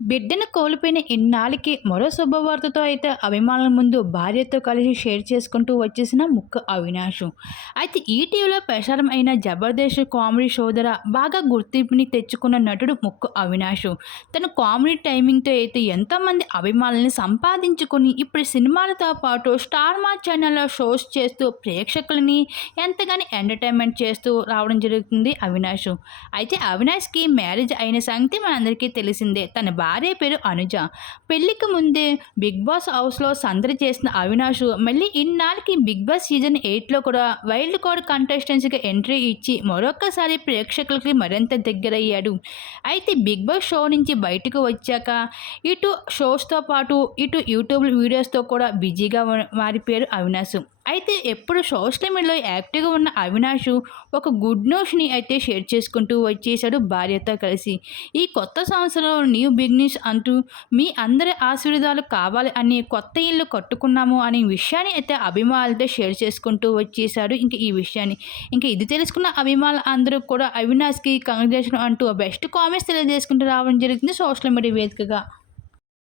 బిడ్డను కోల్పోయిన ఇన్నాళ్ళకి మరో శుభవార్తతో అయితే అభిమానుల ముందు భార్యతో కలిసి షేర్ చేసుకుంటూ వచ్చేసిన ముక్క అవినాష్. అయితే ఈటీవీలో ప్రసారం అయిన జబర్దస్త్ కామెడీ షో ద్వారా బాగా గుర్తింపుని తెచ్చుకున్న నటుడు ముక్కు అవినాష్. తన కామెడీ టైమింగ్తో అయితే ఎంతోమంది అభిమానుల్ని సంపాదించుకొని ఇప్పుడు సినిమాలతో పాటు స్టార్ మా ఛానల్లో షోస్ చేస్తూ ప్రేక్షకులని ఎంతగానో ఎంటర్టైన్మెంట్ చేస్తూ రావడం జరుగుతుంది అవినాష్. అయితే అవినాష్కి మ్యారేజ్ అయిన సంగతి మనందరికీ తెలిసిందే. తన భార్య పేరు అనుజ. పెళ్ళికి ముందే బిగ్ బాస్ హౌస్లో సందడి చేసిన అవినాష్ మళ్ళీ ఇన్నాళ్ళకి బిగ్ బాస్ సీజన్ ఎయిట్లో కూడా వైల్డ్ కార్డ్ కంటెస్టెంట్స్కి ఎంట్రీ ఇచ్చి మరొక్కసారి ప్రేక్షకులకి మరింత దగ్గరయ్యాడు. అయితే బిగ్ బాస్ షో నుంచి బయటకు వచ్చాక ఇటు షోస్తో పాటు ఇటు యూట్యూబ్ వీడియోస్తో కూడా బిజీగా మారిపోయారు అవినాష్. అయితే ఎప్పుడు సోషల్ మీడియాలో యాక్టివ్గా ఉన్న అవినాష్ ఒక గుడ్ న్యూస్ని అయితే షేర్ చేసుకుంటూ వచ్చేసాడు భార్యతో కలిసి. ఈ కొత్త సంవత్సరంలో న్యూ బిగినింగ్స్ అంటూ మీ అందరి ఆశీర్వాదాలు కావాలి అని కొత్త ఇల్లు కట్టుకున్నాము అనే విషయాన్ని అయితే అభిమానులతో షేర్ చేసుకుంటూ వచ్చేసాడు. ఇంకా ఈ విషయాన్ని ఇంకా ఇది తెలుసుకున్న అభిమానులు అందరూ కూడా అవినాష్కి కంగ్రాచులేషన్ అంటూ బెస్ట్ కామెంట్స్ తెలియజేసుకుంటూ రావడం జరిగింది సోషల్ మీడియా వేదికగా.